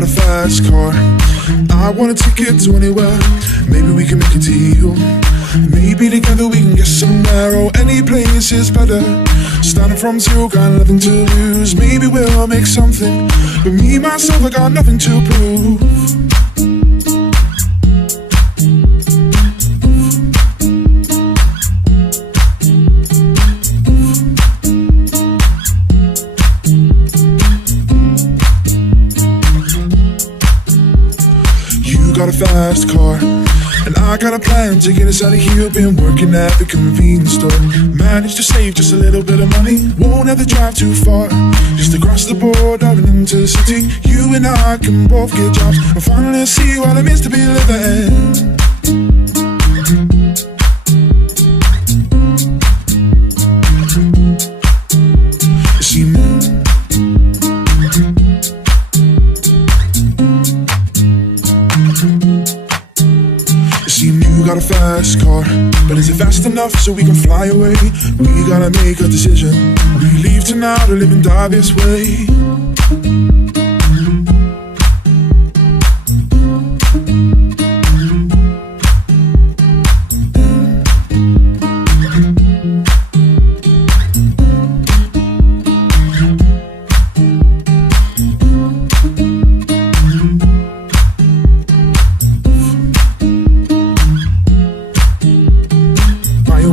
got a fast car. I want a ticket to anywhere. Maybe we can make a deal. Maybe together we can get somewhere. Oh, any place is better. Starting from zero, got nothing to lose. Maybe we'll make something. But me, myself, I got nothing to prove. Got a fast car, and I got a plan to get us out of here. Been working at the convenience store. Managed to save just a little bit of money. Won't have to drive too far. Just across the border and into the city. You and I can both get jobs and finally see what it means to be living. See me. You got a fast car, but is it fast enough so we can fly away? We gotta make a decision. We leave tonight or live and die this way.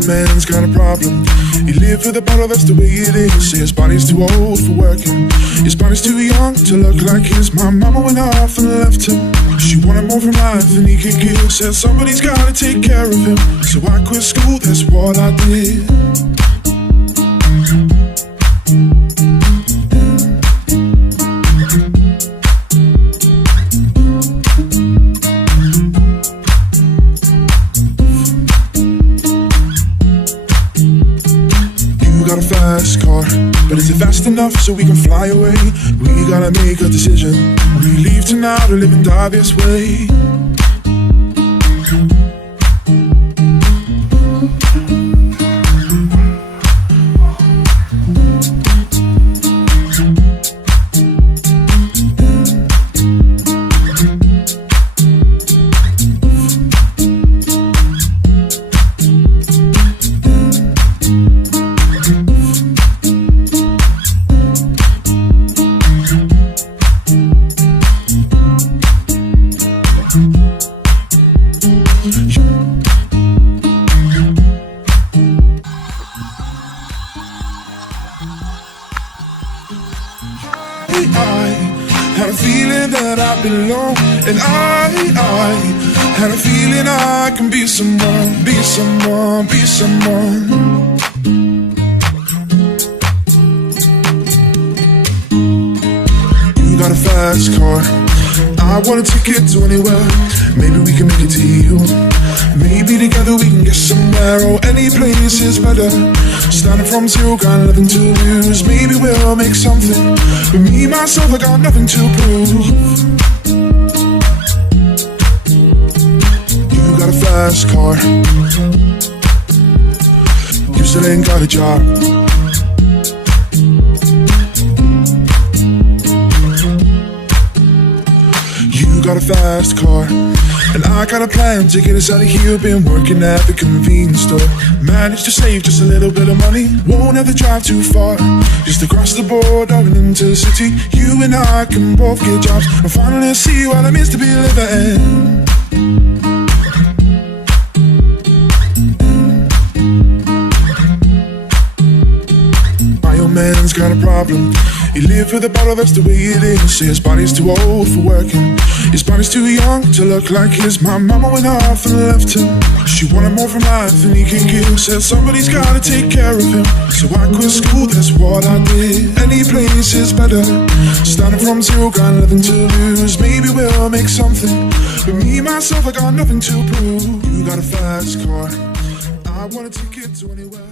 Man's got a problem. He lived for the bottle, that's the way it is. Say his body's too old for working. His body's too young to look like his. My mama went off and left him. She wanted more from life than he could give. Said somebody's gotta take care of him. So I quit school, that's what I did. Got a fast car, but is it fast enough so we can fly away? We gotta make a decision. We leave tonight or live and die this way. I had a feeling that I belong, and I had a feeling I can be someone, be someone, be someone. You got a fast car, I want a ticket to anywhere. Maybe we can make a deal. Maybe together we can get somewhere. Oh, any place is better. Starting from zero, got nothing to lose. Maybe we'll make something. But me, myself, I got nothing to prove. You got a fast car. You still ain't got a job. You got a fast car, and I got a plan to get us out of here. Been working at the convenience store. Managed to save just a little bit of money. Won't have to drive too far. Just across the border and into the city. You and I can both get jobs and finally see what it means to be living. My old man's got a problem. He lived for the bottle, that's the way it is. Say his body's too old for working. His body's too young to look like his. My mama went off and left him. She wanted more from life than he could give. Said somebody's gotta take care of him. So I quit school, that's what I did. Any place is better. Starting from zero, got nothing to lose. Maybe we'll make something. But me, myself, I got nothing to prove. You got a fast car, I want a ticket to anywhere.